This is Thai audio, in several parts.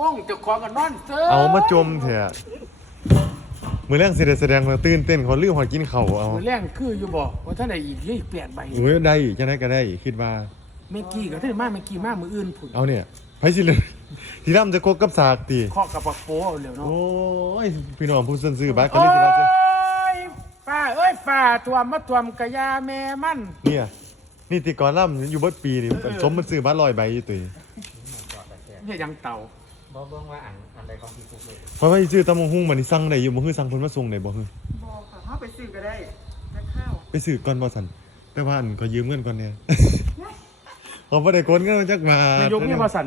ฟ้องเจ้าของกันนอนเซ้เอามาจมเถอะมือแรงสิได้แสดงว่าตื่นเต้นเขาลืมหอดกินเขาวเอามือแรงคืออยู่บอกว่าท่านใดอีกเลขเปลี่ยนใบโอ้ยได้อีกจะได้ก็ได้คิดว่าเมื่อกี้ก็ท่านมาเมื่อกี้มามืออื่นผุนเอาเนี่ยไปสิเลยที่ร่ำจะกกกับสากตีเคาะกับปักโป้เอาเร็วเนาะโอ้ยพี่น้องผู้ซื้อบัตรก็โอ้เลยสิว่าจะยป้าเอ้ยป้าตัวมมาตัวมกะยาแม่มันเนี่ยนี่ติกรล่ำอยู่เบิดปีนี่สมมันซื้อบัตรลอยใบอยู่ตีเนี่ยยังเต่า บอกเบิ่งว่าอันอันใดของพี่ฟุกเลยเพราะว่าซื้อตำมงหุ่งมันนี่สั่งได้อยู่บ่คือสั่งเพิ่นมาส่งได้บ่คือบอกค่ะเขาไปซื้อก็ได้นักข้าวไปซื้อก่อนบ่สั่นแต่ว่าอันก็ยืมเงินก่อนเนี่ยเขาบ่ได้กดเงินมาจักมานายกเนี่ยมาสั่น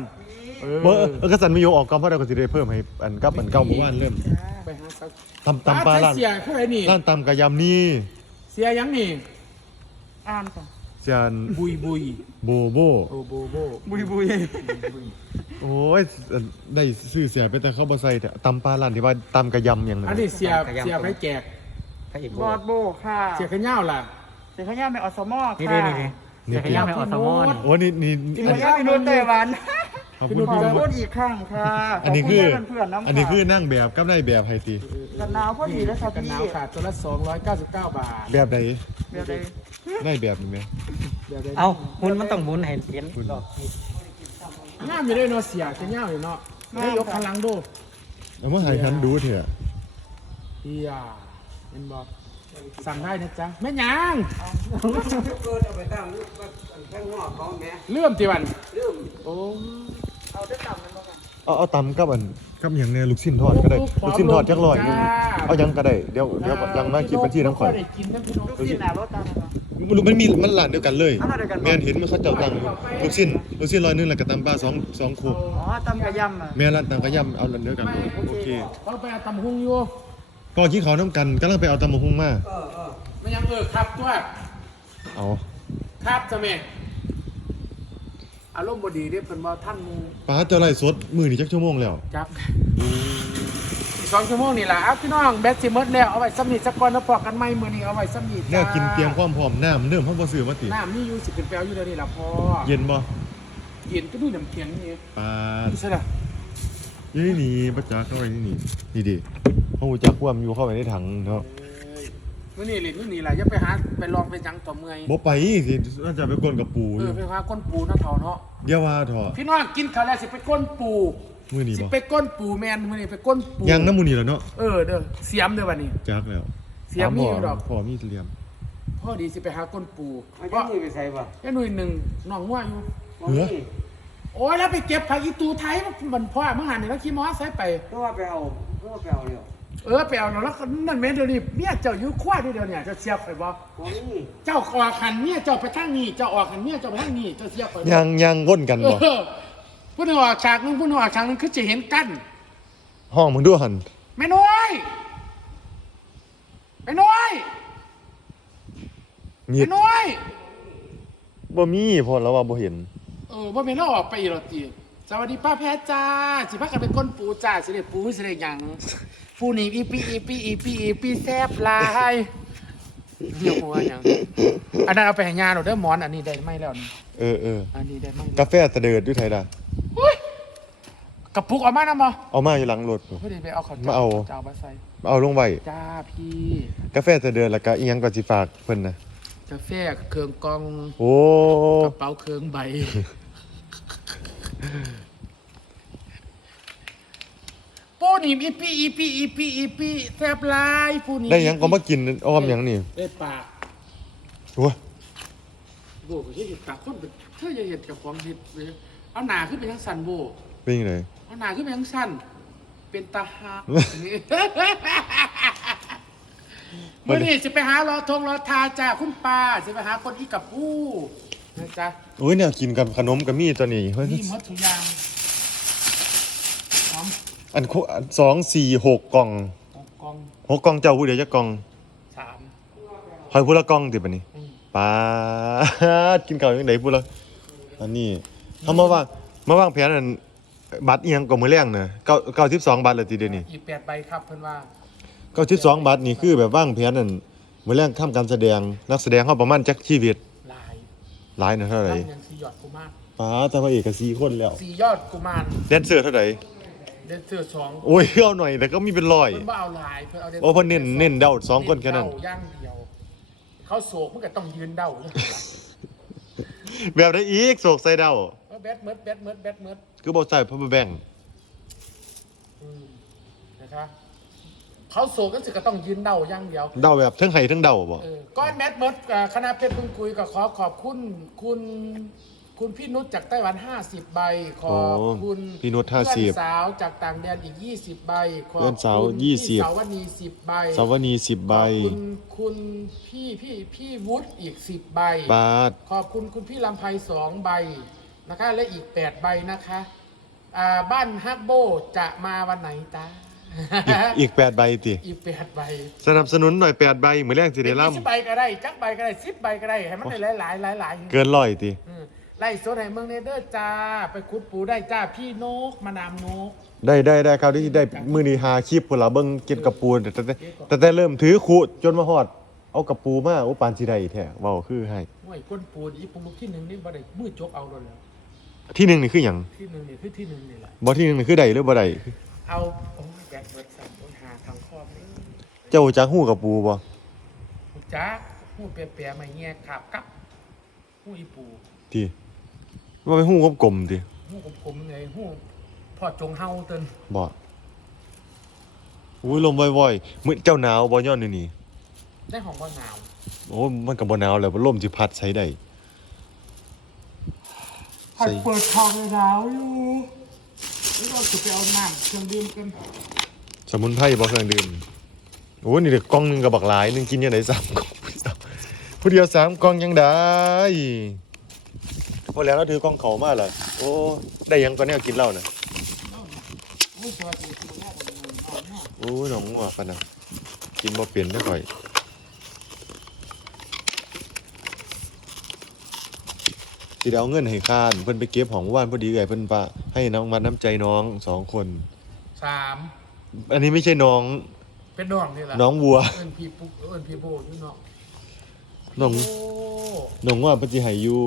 เออบ่เออก็สั่นมีโยออกก่อนเพราะได้ก็สิได้เพิ่มให้อันกับอันเก่าเมื่อวานเริ่มไปหาสักตำตำปลาร้านเสียเท่าไหร่นี่ร้านตำกะยำนี่เสียยังนี่อ่านค่ะเสียนบุยบุยโบโบ โอโบโบบุยบุยโอ้ยได้ซื้อเสียไปแต่เข้าบ่ใส่แต่ตำปลาร้านที่ว่าตำกะยำอย่างนั้นอันนี้เสียเสียไปแจกพระเอกบโบอดโบค่ะเสียขย้าวล่ะ เสียขย่าไม่อสมอนี่ค่ะด้วยนี่นี่เสียขย้าไม่ออสมอน โอ้นี่นี่ เสียอันขย่าไม่โดนไต้หวัน ขอบคุณขอพี่บคุณอีกครั้งค่ะอันนี้คือขบณเพื่อนๆน้ำค่ะอันนี้คือนั่งแบบกับได้แบบให้ตีกันหนาวพอดีแล้วค่ะกันพี่หนาวขาดตัวละ 299 บาทแบบใดเดี๋ยวเลยได้แบบนี้ไหมเดี๋ยวได้เอาหุ่นมันต้องหมุนให้เห็นดอกนี่งามอยู่ด้วยเนาะเสียขย้าวอยู่เนาะได้ยกพลังดูเอามาให้ฉันดูเถอะเฮียเห็นบอกสั่งได้นะจ๊ะแม่หยังเกิดเอาไปตั้งว่าข้างนอกเขาแม่เลื่อมติวันเรื่องโอ้ เอาได้ต่ำมันบ้างค่ะเอาเอาตำกับอันกับอย่างแน่ลูกชิ้นทอดก็ได้ลูกชิ้นทอดจักร้อยหนึงเอายังก็ได้เดี๋ยวเดี๋ยวยังมาคิดบัญชีน้ำข่อยได้กินน้ำพี่น้องลูกศิษย์หนารถตามนะคะมันมันมีมันร้านเดียวกันเลยร้านเดียวกันเหรอแม่นเห็นมันเขาเจ้าตังอยู่ลูกชิ้นลูกชิ้นร้อยหนึงแล้วก็ตำปลาสองสองขวบอ๋อตำกระยำอะแม่ร้านตำกะยำเอาร้านเดียวกันเลยโอเคเขาไปเอาตำหุงอยู่ก็กินข้าวน้ำกันก็ลังไปเอาตำมะฮุ่งมาเออเออไม่ยังเออครับตัวเอาครับจะแม่ อารมณ์บดีเด้เพิ่นบ่ท่านหมูป้าเจ้าไรสดมือนี่จักชั่วโมงแล้ว จับอีกสองชั่วโมงนี่ล่ะเอาพี่น้องแบตสิหมดแล้วเอาไว้ซ้ำนี่สักก่อนแล้วพอกันใหม่มื้อนี้เอาไว้ซ้ำนี่แน่กินเตรียมความพร้อมน้ำเริ่มห้องบ่ซื้อมาติน้ำนี่อยู่สิเป็นแปลวอยู่เดี๋ยวนี้ล่ะพอเย็นบ่เย็นก็ดูน้ำเพียงนี่ป้าใช่ล่ะอยู่นี่นี่ปัจจักเข้าไปนี่นี่นี่ดิห้องจักความอยู่เข้าไปในถังเนาะเอ้ย มื้อนี้เล่นมื้อนี้ล่ะอย่าไปหาไปลองไปจังต่อเมื่อยบ่ไปสิน่าจะไปกลนกับปูเออยู่อไปหาก้นปูเนาะเฒ่าเนาะเดี๋ยวว่าเถอะพี่น้องกินข้าวแล้วสิไปก้นปูมื้อนี้สิบ่ไปก้นปูแมนมื้อนี้ไปก้นปูยังน้ำมูนี่แล้วเนาะเออเด้อเสียมเด้อวันนี้ จักแล้วเสียมีอยู่ดอก พอมีเสียมพ่อดีสิไปหาก้นปูเอาเพจะราะมือไปใส่ป่ะแค่หน่วยหนึ่งน้องว่าอยู่ บ่มีโอ้ยแล้วไปเก็บผักอีตูไทยมันพ่อมื่อหันนี่แล้วขี่มอไซค์ไปก็ว่าไปเอาก็ว่าไปเอาเร็ว เออไปเอาเนาะแล้วก็นั่นแม่นเดี๋ยวนี้เมียเจ้าอยู่คว้าเดียวเนี่ยเจะเสียบไปบ่บ่มีเจ้าออกหันเมียเจ้าไปทางนี้เจ้าออกหันเมียเจ้าไปทางนี้เจ้าเสียบไปบ่ยังยังวนกันเอบ่อผู้หนึ่งออกฉากหนึงผู้หนึ่งออกฉากหนึงคือจะเห็นกันห้องมึงดูหันแม่น้อยแม่น้อยมีแม่น้อย บ่มีพอแล้วว่าบ่เห็น เออว่าเป็นเราออกไปอีกหรอจีสวัสดีป้าแพทย์จ้า สิพักกันเป็นก้นปูจ้าสิเด็ปูสิเด็หยัง ปูนี่อีปีอีปีอีปีอีปีแซบหลายเรียกว่าหยังอันนั้นเอาไปให้ยาหนูเด้อหมอนอันนี้ได้ไหมแล้วนี่เออเอออันนี้ได้ไหมกาแฟตะเดิดอยู่ไทยล่ะอุ้ยกระปุกเอามานะบ่เอามาอยู่หลังรถเพื่อไปเอาเขามาเอาจะเอามาใส่เอาลงไว้จ้าพี่ กาแฟตะเดิดแล้วก็อีหยังก็สิฝากเพิ่นน่ะกาแฟเครื่องกรองโอ้กระเป๋าเครื่องใบ ปูนี่อีปีอีปีอีปีอีปีแซบหลายปูนี่ได้หยังก็มากินอ้อมหยังนี่ได้ปากโอ้ยโบก็เห็นปากคนเป็นเธออย่าเห็นกับของเห็ดเลยเอาหนาขึ้นไปทั้งสันโบเป็นจังไดเอาหนาขึ้นไปทั้งสันเป็นตาหักเมื่อนี้จะไปหารอทงรอทาจ้าคุณป้าจะไปหาคนอีกับผู้นะจ๊ะโอ้ยเนี่ยกินกับขนมก็มีตัวนี้เฮ้ยมีหมดทุกอย่างหอม อันคุอันสองสี่หกกล่องหกกองหกกล่องเจ้าผู้เดียวจะกล่องสามคอยผู้ละกล่องติบัดนี้อืมปาดกินข้าวยังไงผู้ละอันนี้เขามาว่างมาว่างแผนอันบัตรเอียงก็มือแรงเนอะเก้าเก้าสิบสองบาทเลยทีเดียวนี้อีกแปดใบครับเพิ่นว่าเก้าสิบสองบาทนี่คือแบบว่างแผนอันมือแรงทำการแสดงนักแสดงเขาประมาณจักชีวิตลายหลายนะเท่าไหร่น้ำยังสี่ยอดกุมารป้าแต่พระเอกก็สี่คนแล้วสี่ยอดกุมารแดนเซอร์เท่าไหร่ เด็ดเสื้อสองโอ้ยเอาหน่อยแต่ก็มีเป็นร้อย เพิ่นบ่เอาหลายเพิ่นเอาด็ดโอ้เพิ่นเน้นเน้นเดาสองคนแค่นั้น เดาอย่างเดียว เขาโศกมันก็ต้องยืนเดาอยู่หั่นล่ะแบบได้อีกโศกใส่เดาเอาแบดเมิดแบดเมิดแบดเมิดคือบ่ใส่ power bank อืมนะคะเขาโศกก็สิก็ต้องยืนเดาอย่างเดียว เดาแบบทั้งไห้ทั้งเดาบ่ เออก้อนแมทเมิดอ่าคณะเพชรพึ่งคุยก็ขอขอบคุณคุณ คุณพี่นุชจากไต้หวัน 50 ใบ ขอบคุณพี่นุชเพื่อน50สาวจากต่างแดนอีก 20 ใบขอบเพื่อนสาวคุณยี่สิพี่บสาวนี10 ใบสาวนี10ใบ ขอบคุณคุณพี่พี่พี่วุฒิอีก 10 ใบ บาท ขอบคุณคุณพี่ลำไพสองใบนะคะและอีก 8 ใบนะคะอ่าบ้านฮักโบจะมาวันไหนตาอีกอีก8ใบติอีก8ใบสนับสนุนหน่อย8ใบมื้อแรกสิได้ล่ำสิบใบก็ได้จักใบก็ได้สิบใบก็ได้ให้มันได้หลายหลายหลายหลายๆเกินร้อยติอืม ไล่สดให้เมืองเนเดอร์จ้า ไปคุดปูได้จ้าพี่นกมานามนก ได้ได้ได้ครับที่ได้มื้อนี้หาคลิปพุ่นล่ะเบิ่งเก็บกระปูแต่แต่แต่แต่เริ่มถือขุจนมาฮอด เอากระปูมาโอ้ปานสิได้แท้เว้าคือให้ห่วยก้นปูอีปุ่มที่หนึ่งนี่บ่ได้มือจกเอาโดนแล้วที่หนึ่งนี่คือหยังที่หนึ่งนี่คือที่หนึ่งนี่แหละบ่ที่หนึ่งนี่คือได้หรือบ่ได้เอาโอ้ยแจกเบิดสั่งต้นหาทางครอบนี่เจ้าจักฮู้กระปูบ่หูจ้าหูเปียๆมาแง่ขับกับหูอีปูที่ ว่าไปฮู้กลมๆติหูกลมๆไงหูพ่อจงเฮาเตินบ่อุ้ยลมว่อยๆมื้อเจ้าหนาวบ่ย้อนอยู่นี่ได้ของบ่หนาวโอ้มันก็บ่หนาวแล้วบ่ลมสิพัดใส่ได้ผัดเปิดทองเลยหนาวอยู่แล้วเราจะไปเอาน้ำเครื่องดื่มกันสมุนไพรบ่เครื่องดื่มโอ้นี่เด็กกล่องหนึงก็บักหลายหนึงกินยังไงสามกล่องผู้เดียวสามกล่องยังได้ พอแล้วเราถือกล่องเขามาล่ะโอ้ได้หยังก็แนวกินเหล้าน่ะโอ้ยสวัสดีคุณแม่ผมเอาเนาะโอ้ยน้องงัวปานน่ะกินบ่เป็นได้อข่อยสิได้เอาเงินให้ค้านเพิ่นไปเก็บของว่านพอดีเอ้ยเพิ่นปะให้น้องมาน้ำใจน้องสองคน สามอันนี้ไม่ใช่น้อง เป็นน้องนี่แหละน้องวัว เอิ้นพี่ปุ๊กเอิ้นพี่โบอยู่เนาะน้องโอ้น้องว่าเพิ่นสิให้อยู่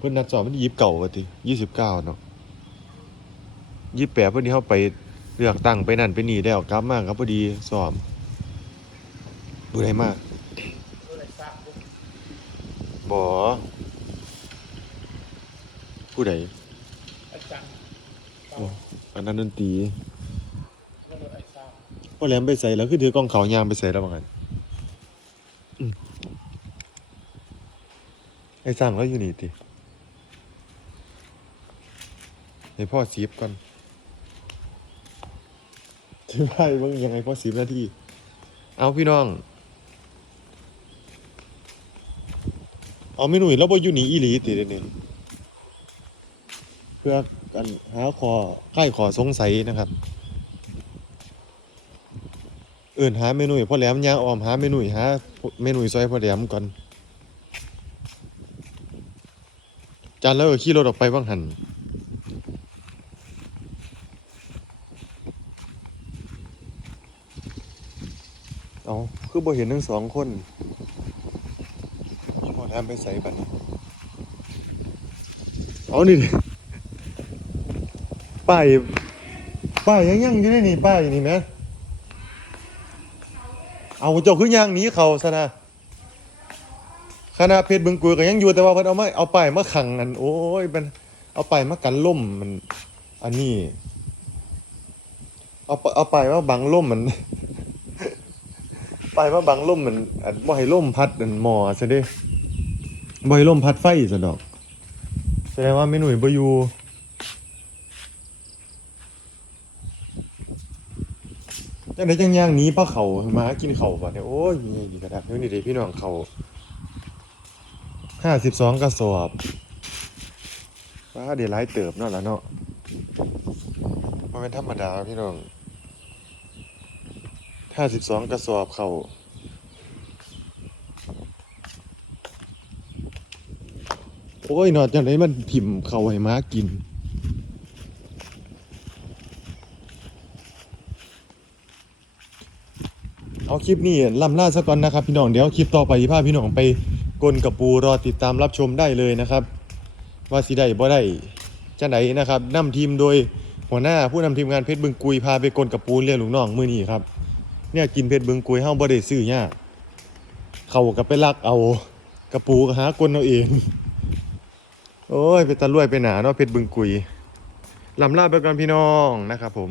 เพิ่นนัดสอบมันยี่สิบเก้าว่าติยี่สิบเก้าเนาะยี่สิบแปดเพิ่นที่เขาไปเลือกตั้งไปนั่นไปนี่ได้วกลับมาครับพอดีสอบดูได้มากก็เลยทราบปุ๊บบ่ผู้ใดอาจารย์โอ้อันนั้นดนตรีก็เลยไอ้ทราบพ่อแหลมไปใส่แล้วคือถือกล้องเขายางไปใส่แล้วว่างั้นอืมไอ้สร้างแล้วอยู่นี่ติ ให้พ่อซีบก่อนที่ไพ่เบิ่งยังไงพ่อซีบหน้าที่ เอาพี่น้อง เอาไม่หนุ่ยแล้วบ่อยู่นี่อีหลีติเดี๋ยวนี้เพื่อกันหาคอใกล้ขอสงสัยนะครับ เอื่นหาเมนูพ่อแหลมย่างออมหาเมนูหาเมนูซอยพ่อแหลมก่อนจานแล้วก็ขี่รถออกไปบ้างหัน เอาคือบ่เห็นทั้งสองคนพ่อแหลมไปใส่บัดนี้เอานี่ป้ายป้ายยังยังอยู่ในนี่ป้ายนี่แหมเอาเจ้าคือย่างหนี้เขาซะนะคณะเพชรบึงกุยก็ยังอยู่แต่ว่าเพิ่นเอามาเอาไปายมาขังอันโอ้ยมันเอาไปายมากันล่มมัน อันนี้ เอาเอาไปายมาบังล่มมัน ไปายมาบังล่มมันอันบ่ให้ล่มพัดอันหมอซะเด้บ่ให้ล่มพัดไฟซะดอก แสดงว่าแม่หนุ่ยบ่อยู่จังไดจังย่างหนี้พระเขามากินเขาบัดเนี่ยโอ้ยมีอีกกระดับนี่เด้พี่น้องเขาห้าสิบสองกระสอบว้าเดี๋ยวหลายเติบเนาะล่ะเนาะมันเป็นธรรมดาพี่น้อง ห้าสิบสองกระสอบเขาโอ้ยเนอจังไดมันพิมพ์เขาให้ม้ากิน เอาคลิปนี้ล่ำล่าซะก่อนนะครับ พี่น้องเดี๋ยวคลิปต่อไปพาพี่น้องไปกลกับปูรอติดตามรับชมได้เลยนะครับ ว่าสิได้บ่ได้จะไหนนะครับนำทีมโดยหัวหน้าผู้นำทีมงานเพชรบึงกุยพาไปกลกับปูเรียกลูกน้องมือนี้ครับ เนี่ยกินเพชรบึงกุยเฮาบ่ได้ซื้อยากเขาก็ไปลักเอากระปูกหากลเอาเอง โอ้ยไปตะลุยไปหนาเนาะเพชรบึงกุยลำลาไปก่อนพี่น้องนะครับผม